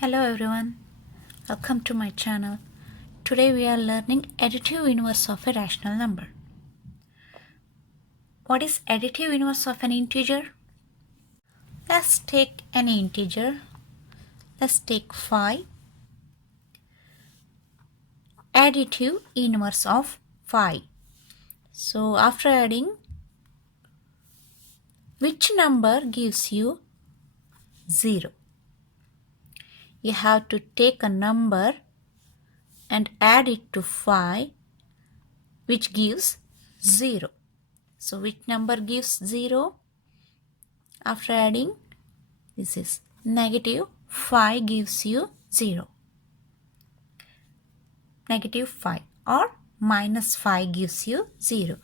Hello everyone, welcome to my channel. Today we are learning additive inverse of a rational number. What is additive inverse of an integer? Let's take any integer. Let's take 5. Additive inverse of 5. So after adding, which number gives you 0? You have to take a number and add it to 5, which gives 0. So which number gives 0? After adding, this is negative 5 gives you 0. Negative 5 or minus 5 gives you 0.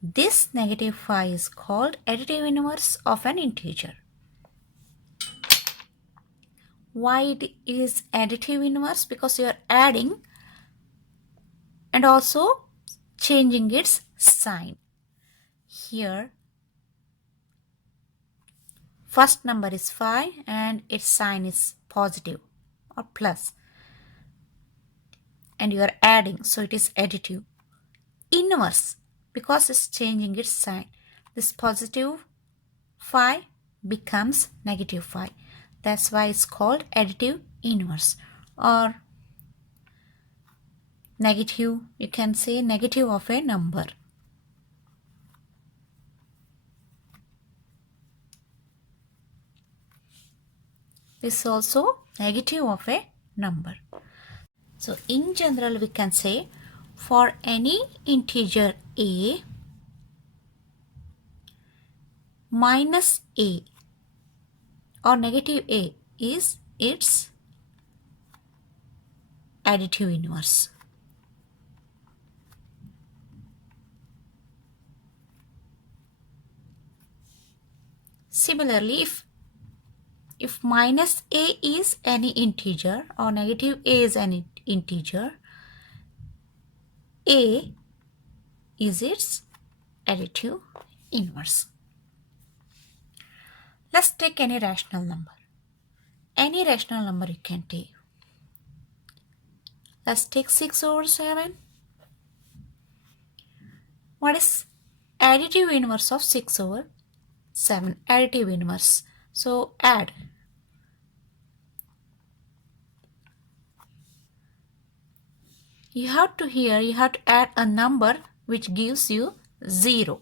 This negative 5 is called additive inverse of an integer. Why it is additive inverse? Because you are adding and also changing its sign. Here first number is 5 and its sign is positive or plus. And you are adding, so it is additive. Inverse, because it's changing its sign. This positive 5 becomes negative 5. That's why it's called additive inverse, or negative, you can say negative of a number. This is also negative of a number. So in general we can say for any integer a, minus a or negative a is its additive inverse. Similarly, if minus a is any integer or negative a is any integer, a is its additive inverse. Let's take any rational number. Any rational number you can take. Let's take 6 over 7. What is additive inverse of 6 over 7? Additive inverse. So add. You have to add a number which gives you 0.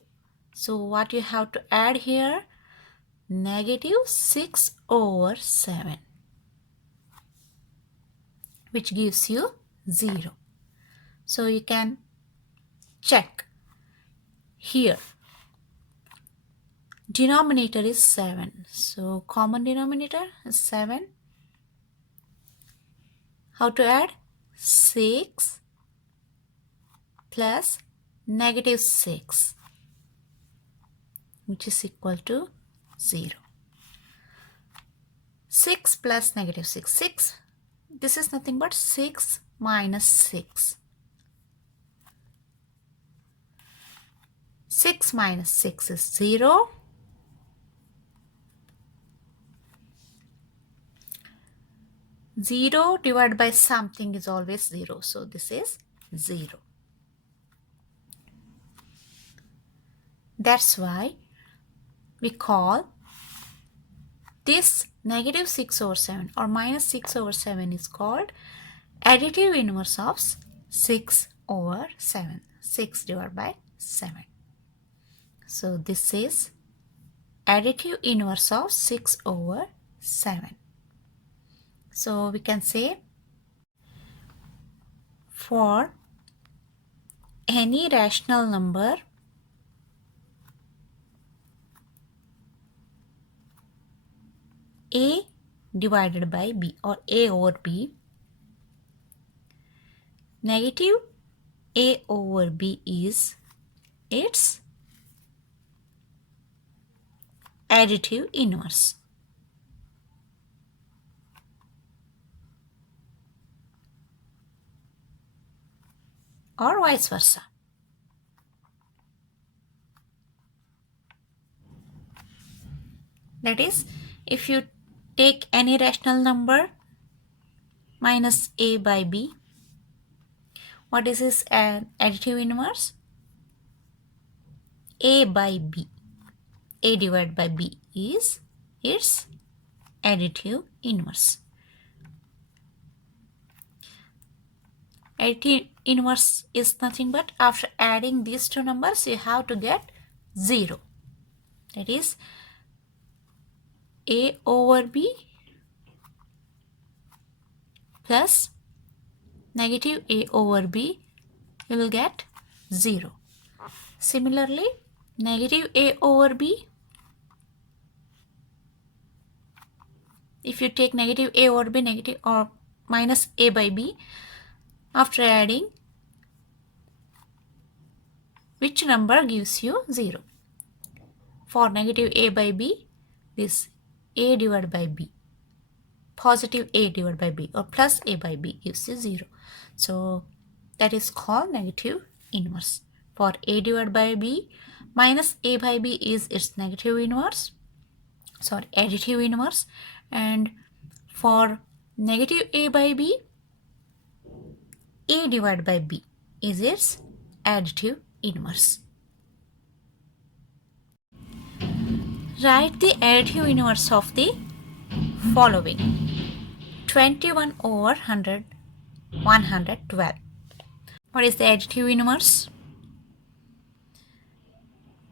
So what you have to add here? Negative 6 over 7, which gives you 0. So you can check here. Denominator is 7. So common denominator is 7. How to add? 6 plus negative 6, which is equal to 0. 6 plus negative 6. 6. This is nothing but 6 minus 6. 6 minus 6 is 0. 0 divided by something is always 0. So this is 0. That's why we call this negative 6 over 7 or minus 6 over 7 is called additive inverse of 6 over 7. 6 divided by 7. So this is additive inverse of 6 over 7. So we can say for any rational number a divided by b or a over b, negative a over b is its additive inverse. Or vice versa. That is, if you take any rational number minus A by B. What is this additive inverse? A by B. A divided by B is its additive inverse. Additive inverse is nothing but after adding these two numbers you have to get 0. That is A over B plus negative A over B, you will get 0. Similarly, negative A over B, if you take negative A over B, negative or minus A by B, after adding, which number gives you 0? For negative A by B, this A divided by B, positive A divided by B or plus A by B gives you 0. So that is called negative inverse. For A divided by B, minus A by B is its negative inverse, sorry, additive inverse, and for negative A by B, A divided by B is its additive inverse. Write the additive inverse of the following: 21 over 100, 112. What is the additive inverse?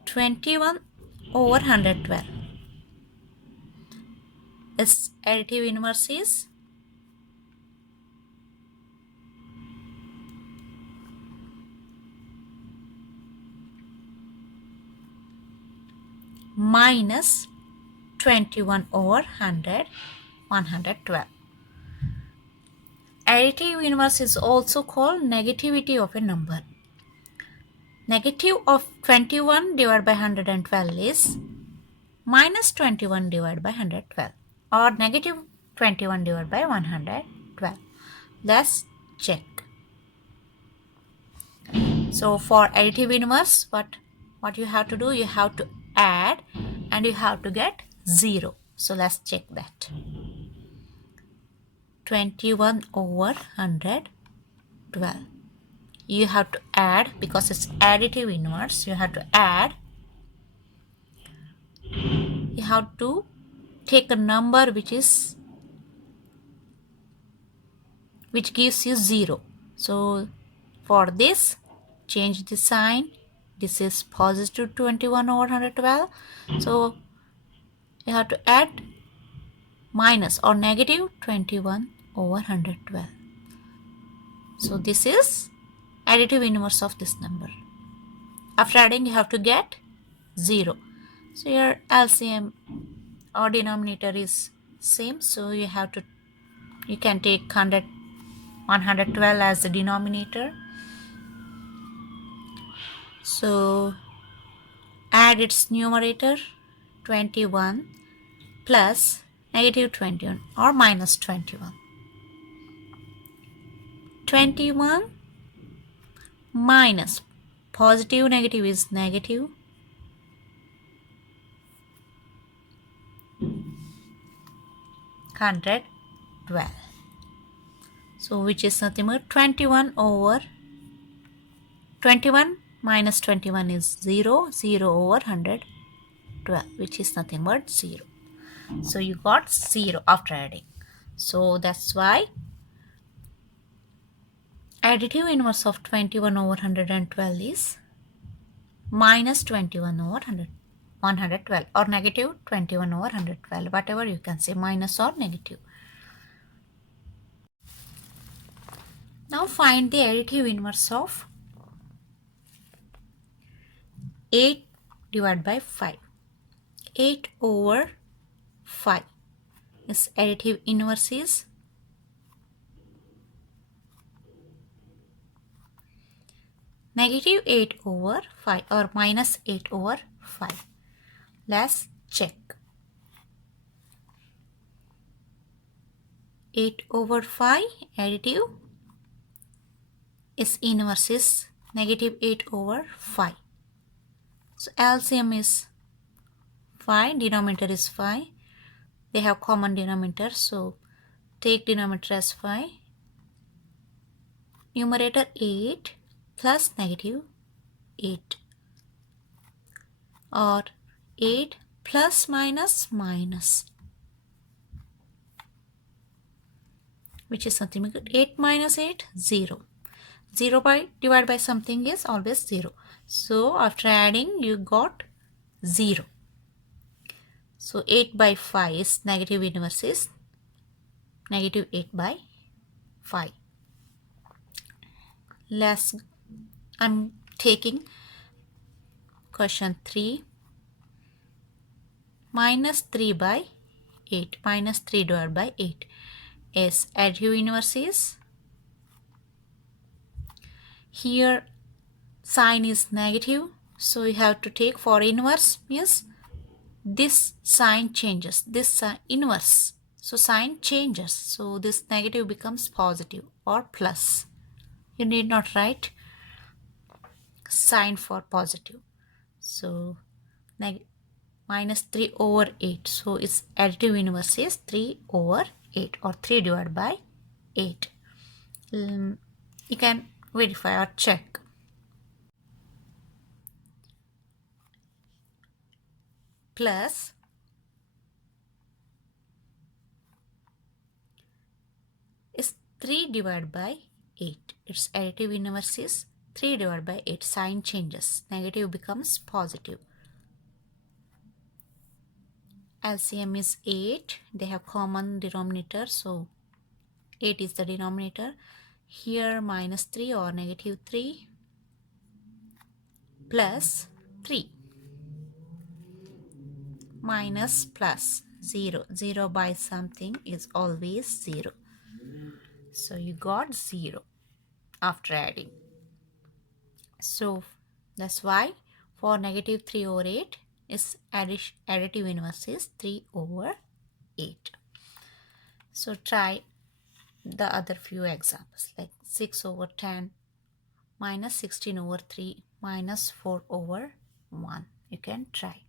21 over 112. Its additive inverse is minus 21 over 100, 112. Additive inverse is also called negativity of a number. Negative of 21 divided by 112 is minus 21 divided by 112 or negative 21 divided by 112. Let's check. So for additive inverse, what you have to do, you have to add and you have to get 0. So let's check that. 21 over 112. You have to add, because it's additive inverse, you have to add. You have to take a number which gives you 0. So for this, change the sign. This is positive 21 over 112. So you have to add minus or negative 21 over 112. So this is additive inverse of this number. After adding, you have to get 0. So your LCM or denominator is same. So you can take 112 as the denominator. So add its numerator 21 plus negative 21 or minus 21. 21 minus positive negative is negative. 112. So which is nothing but 21 over 21 minus 21 is 0. 0 over 112, which is nothing but 0. So you got 0 after adding. So that's why additive inverse of 21 over 112 is minus 21 over 112 or negative 21 over 112, whatever you can say, minus or negative. Now find the additive inverse of 8 divided by 5. 8 over 5. Its additive inverse is negative 8 over 5 or minus 8 over 5. Let's check. 8 over 5 additive, its inverse is negative 8 over 5. So LCM is 5, denominator is 5. They have common denominator, so take denominator as 5. Numerator 8 plus negative 8, or 8 plus minus minus, which is something like 8 minus 8, 0. 0 by divided by something is always 0. So after adding you got 0. So 8 by 5 is negative inverse is negative 8 by 5. I'm taking question 3. Minus 3 by 8. Minus 3 divided by 8 is additive inverse is, here sign is negative, so you have to take for inverse, means this sign changes, this sign inverse, so sign changes, so this negative becomes positive or plus. You need not write sign for positive. So minus 3 over 8, so its additive inverse is 3 over 8 or 3 divided by 8. You can verify or check. Plus is 3 divided by 8. Its additive inverse is 3 divided by 8. Sign changes. Negative becomes positive. LCM is 8. They have common denominator, so 8 is the denominator. Here minus 3 or negative 3 plus 3 minus plus 0. 0 by something is always 0. So you got 0 after adding. So that's why for negative 3 over 8 is additive inverse is 3 over 8. So try the other few examples like 6 over 10 minus 16 over 3 minus 4 over 1. You can try.